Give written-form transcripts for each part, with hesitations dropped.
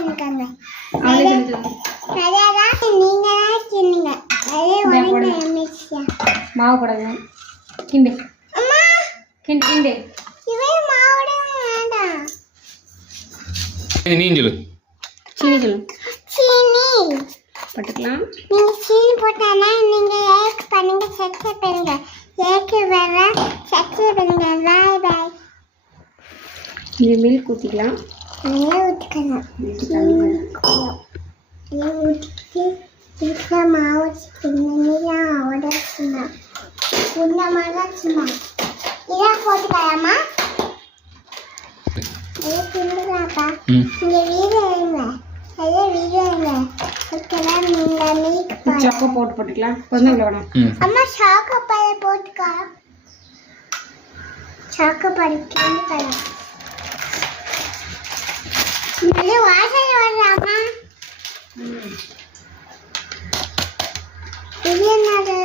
பண்ணிக்கங்க. அவளே செஞ்சு சரியாடா நீங்க தான் சொன்னீங்க. அதே ஒழுங்கா எம்எஸ்சியா. மாவு போடுங்க. கிண்டு. அம்மா கிண்டு கிண்டு. இவே மாவுடே வேண்டாம். நீ சொல்லு. சீனி சொல்லு. சீனி போட்டுக்கலாம். நீங்க சீனி போட்டானா நீங்க ஏக் பண்ணுங்க சக்கரை பண்ணுங்க. ஏக் வர சக்கரை பண்ணுங்க. பாய் பாய். இது மில்க் ஊற்றிக்கலாம். நல்லா ஊற்றிக்கலாம். நல்லா ஊற்றிட்டு வீட்டில் மாவு பின்னணியாக உடச்சுமா உன்னமாக சும்மா இதாக போட்டுக்கலாமா? இதை பின்னுங்களாப்பா. இங்கே வீடு இருங்க. அதே வீடு இருங்க. ஓகேவா? நீங்கள் மில்க் சக்கை போட்டுக்கலாம். கொஞ்சம் இவ்வளோ வேணும். அம்மா சாக்கப்பாயை போட்டுக்கா. சாக்கப்பாடு பின்னுக்கலாம். நல்ல வாசனை வர்றாமா? இது என்னது?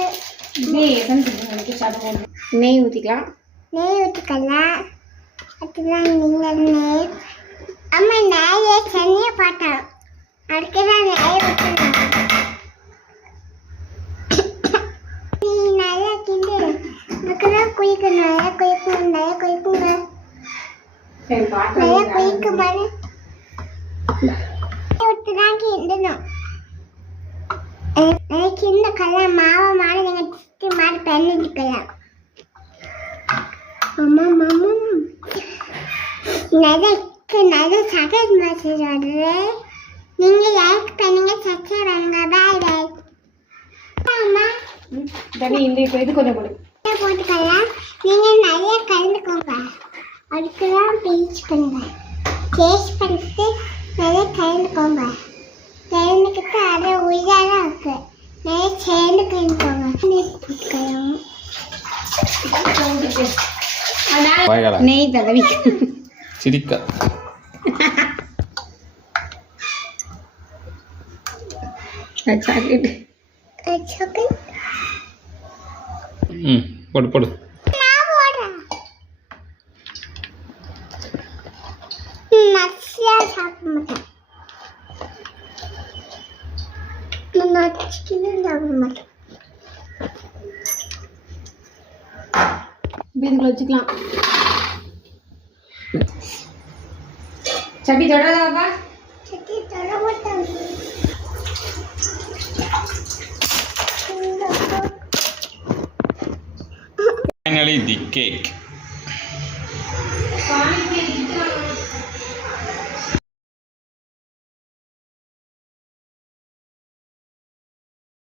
நெய் ஊற்றிக்கலாம். நெய் ஊற்றிக்கலாம். அதுதான் நீங்கள் நெய். அம்மா நெய்யை சென்னையை பார்த்தோம். அதுக்குதான் நெய் ஊற்றலாம். நீ நல்லா கிண்டு. அதுக்குதான் குயிக்கணும். நல்லா குயிக்கணும். நல்லா குயிக்குங்க. நல்லா குயிக்கு பாரு. ஊற்றுதான் கிண்டணும். கிண்ட கல்லாம் மாவை மாடு நீங்கள் திட்டி மாடு பண்ணிக்கலாம். அம்மா மாமா நகைக்கு நகை சகை மெசேஜ் வருது. நீங்கள் லைக் பண்ணுங்க சப்ஸ்கிரைப் பண்ணுங்க. பாய் பாய். அம்மா தண்ணி இந்த இப்போ இது கொஞ்சம் போடு. போட்டுக்கலாம். நீங்கள் நிறைய கலந்துக்கோங்க. அதுக்கு தான் டேஸ்ட் பண்ணுங்க. டேஸ்ட் பண்ணிட்டு நிறைய கலந்துக்கோங்க. கலந்துக்கிட்டு அதை உயிராக இருக்கு. நிறைய சேர்ந்து கலந்துக்கோங்க. போட்டுக்கலாம். நெய் தடவி சிரிக்க சாக்லேட். சாக்லேட் போடு போடு. நான் போடுறேன். நட்ஸியா சாப்பிட மாட்டேன். நான் சிக்கன் சாப்பிட மாட்டேன். இதுக்குள்ள வச்சுக்கலாம். சட்டி தொடராப்பா. சட்டி தொட மாட்டேன். Finally the cake.